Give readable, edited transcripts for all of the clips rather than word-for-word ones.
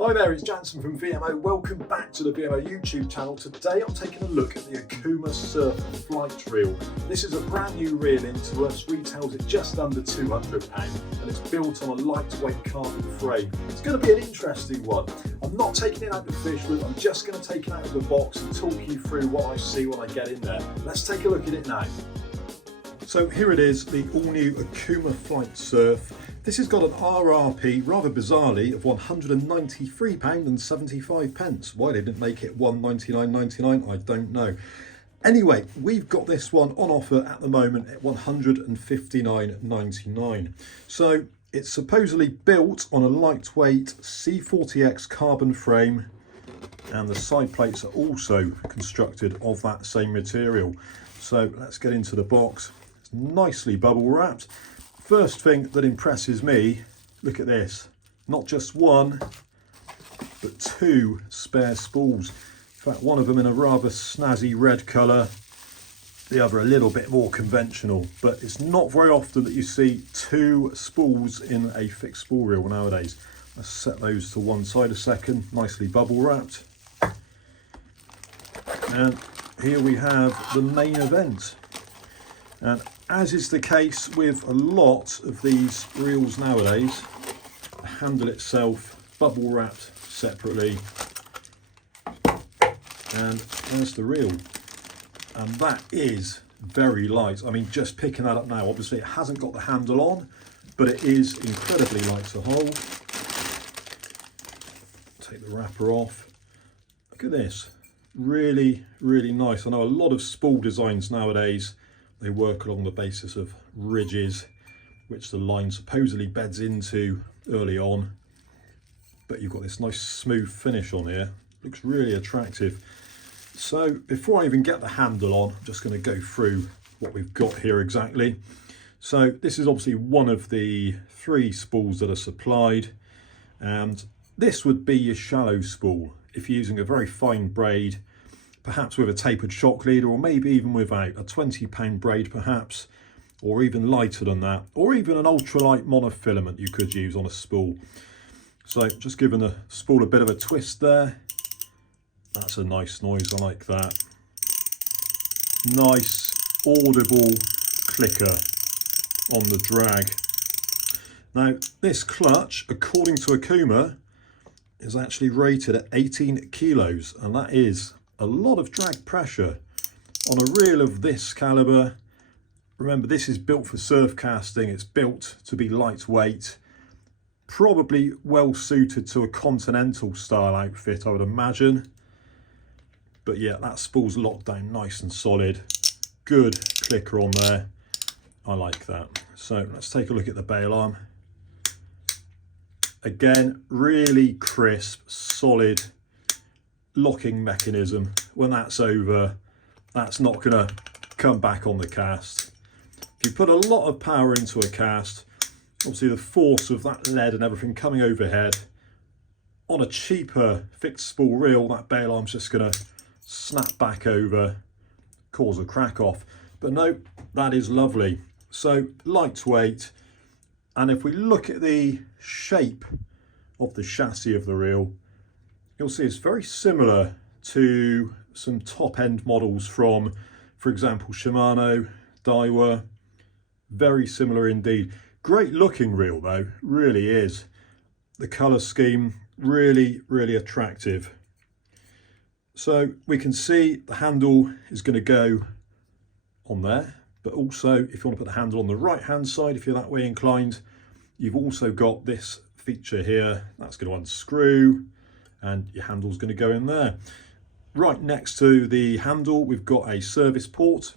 Hi there, it's Jansen from VMO. Welcome back to the VMO YouTube channel. Today I'm taking a look at the Okuma Surf Flite reel. This is a brand new reel into us, retails at just under £200 and it's built on a lightweight carbon frame. It's going to be an interesting one. I'm not taking it out to fish with, I'm just going to take it out of the box and talk you through what I see when I get in there. Let's take a look at it now. So here it is, the all-new Okuma Flite Surf. This has got an RRP, rather bizarrely, of £193.75. Why they didn't make it £199.99, I don't know. Anyway, we've got this one on offer at the moment at £159.99. So it's supposedly built on a lightweight C40X carbon frame, and the side plates are also constructed of that same material. So let's get into the box. It's nicely bubble wrapped. First thing that impresses me, look at this, not just one, but two spare spools. In fact, one of them in a rather snazzy red colour, the other a little bit more conventional, but it's not very often that you see two spools in a fixed spool reel nowadays. Let's set those to one side a second, nicely bubble wrapped. And here we have the main event. And as is the case with a lot of these reels nowadays, the handle itself bubble wrapped separately, and there's the reel, and that is very light. I mean, just picking that up now, obviously it hasn't got the handle on, but it is incredibly light to hold. Take the wrapper off. Look at this, really nice. I know a lot of spool designs nowadays, they work along the basis of ridges, which the line supposedly beds into early on. But you've got this nice smooth finish on here. Looks really attractive. So before I even get the handle on, I'm just going to go through what we've got here exactly. So this is obviously one of the three spools that are supplied. And this would be your shallow spool if you're using a very fine braid, perhaps with a tapered shock leader, or maybe even without, a 20-pound braid perhaps, or even lighter than that, or even an ultralight monofilament you could use on a spool. So just giving the spool a bit of a twist there. That's a nice noise, I like that. Nice audible clicker on the drag. Now this clutch, according to Okuma, is actually rated at 18 kilos, and that is a lot of drag pressure on a reel of this caliber. Remember, this is built for surf casting. It's built to be lightweight, probably well suited to a continental style outfit, I would imagine. But yeah, that spool's locked down nice and solid. Good clicker on there. I like that. So let's take a look at the bail arm. Again, really crisp, solid locking mechanism. When that's over, that's not going to come back on the cast. If you put a lot of power into a cast, obviously the force of that lead and everything coming overhead, on a cheaper fixed spool reel, that bail arm's just going to snap back over, cause a crack off. But no, that is lovely. So lightweight, and if we look at the shape of the chassis of the reel, you'll see it's very similar to some top-end models from, for example, Shimano, Daiwa. Very similar indeed. Great looking reel though, really is. The colour scheme, really attractive. So we can see the handle is going to go on there, but also if you want to put the handle on the right hand side, if you're that way inclined, you've also got this feature here that's going to unscrew, and your handle's going to go in there. Right next to the handle, we've got a service port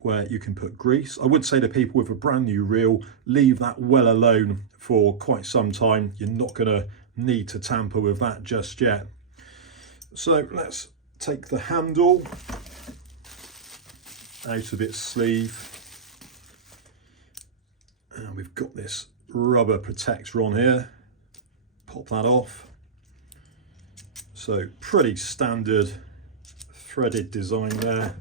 where you can put grease. I would say to people with a brand new reel, leave that well alone for quite some time. You're not going to need to tamper with that just yet. So let's take the handle out of its sleeve. And we've got this rubber protector on here. Pop that off. So pretty standard threaded design there.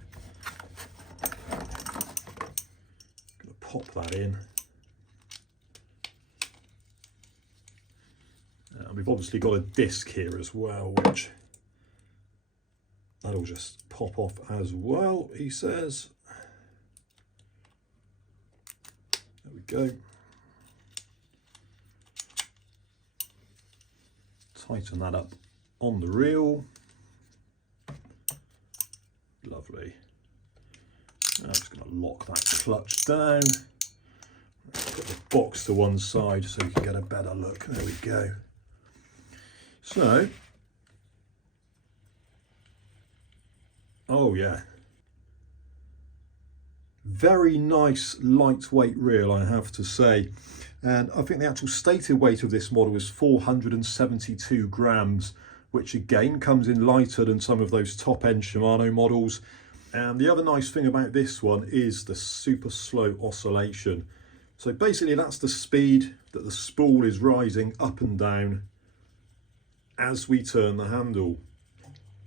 Gonna pop that in. we've obviously got a disc here as well, which that'll just pop off as well, he says. There we go. Tighten that up on the reel. Lovely. Now I'm just going to lock that clutch down. Put the box to one side so you can get a better look. There we go. So, oh yeah, very nice lightweight reel, I have to say. And I think the actual stated weight of this model is 472 grams, which again comes in lighter than some of those top-end Shimano models. And the other nice thing about this one is the super slow oscillation. So basically that's the speed that the spool is rising up and down as we turn the handle.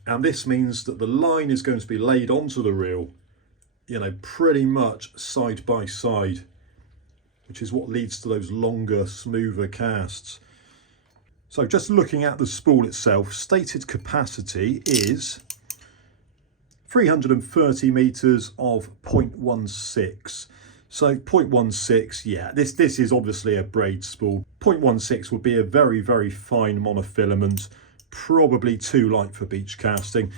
And this means that the line is going to be laid onto the reel, you know, pretty much side by side, which is what leads to those longer, smoother casts. So just looking at the spool itself, stated capacity is 330 meters of 0.16. So 0.16, yeah, this is obviously a braid spool. 0.16 would be a very, very fine monofilament, probably too light for beach casting.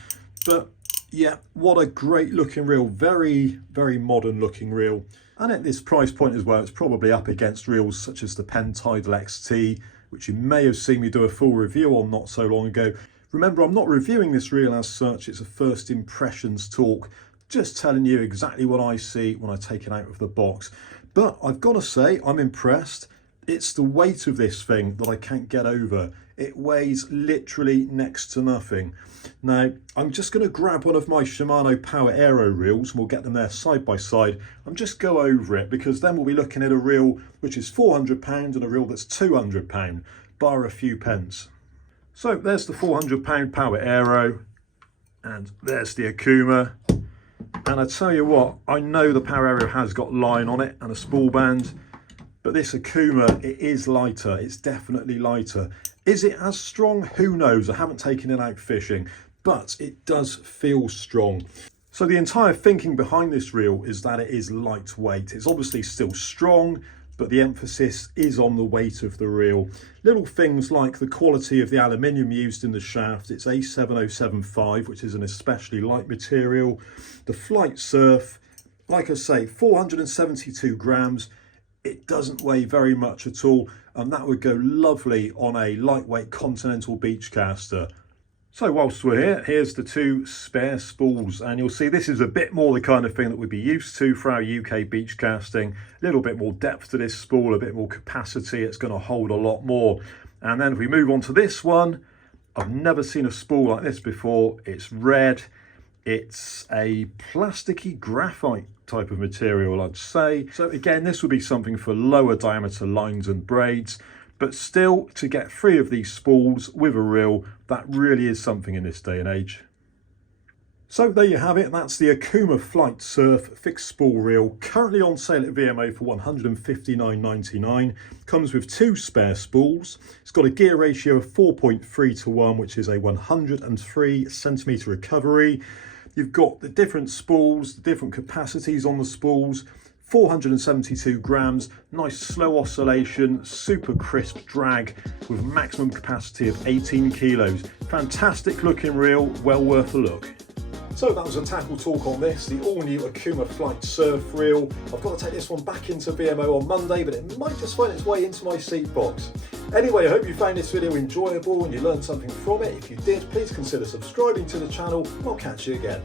But yeah, what a great looking reel, very, very modern looking reel. And at this price point as well, it's probably up against reels such as the Penn Tidal XT, which you may have seen me do a full review on not so long ago. Remember, I'm not reviewing this reel as such, it's a first impressions talk, just telling you exactly what I see when I take it out of the box. But I've got to say, I'm impressed. It's the weight of this thing that I can't get over. It weighs literally next to nothing. Now, I'm just going to grab one of my Shimano Power Aero reels, and we'll get them there side by side, and just go over it, because then we'll be looking at a reel which is £400 and a reel that's £200, bar a few pence. So there's the £400 Power Aero, and there's the Okuma. And I tell you what, I know the Power Aero has got line on it and a spool band, but this Okuma, it is lighter. It's definitely lighter. Is it as strong? Who knows? I haven't taken it out fishing, but it does feel strong. So the entire thinking behind this reel is that it is lightweight. It's obviously still strong, but the emphasis is on the weight of the reel. Little things like the quality of the aluminium used in the shaft. It's A7075, which is an especially light material. The Flite surf, like I say, 472 grams. It doesn't weigh very much at all, and that would go lovely on a lightweight continental beach caster. So whilst we're here, here's the two spare spools, and you'll see this is a bit more the kind of thing that we'd be used to for our UK beach casting. A little bit more depth to this spool, a bit more capacity, it's going to hold a lot more. And then if we move on to this one, I've never seen a spool like this before. It's red, it's a plasticky graphite type of material, I'd say. So again, this would be something for lower diameter lines and braids. But still, to get 3 of these spools with a reel, that really is something in this day and age. So there you have it, that's the Okuma Flite Surf fixed spool reel, currently on sale at VMO for $159.99. Comes with 2 spare spools. It's got a gear ratio of 4.3 to 1, which is a 103 centimetre recovery. You've got the different spools, the different capacities on the spools. 472 grams, nice slow oscillation, super crisp drag with maximum capacity of 18 kilos. Fantastic looking reel, well worth a look. So that was a tackle talk on this, the all-new Okuma Flite Surf reel. I've got to take this one back into VMO on Monday, but it might just find its way into my seat box. Anyway, I hope you found this video enjoyable and you learned something from it. If you did, please consider subscribing to the channel, and I'll catch you again.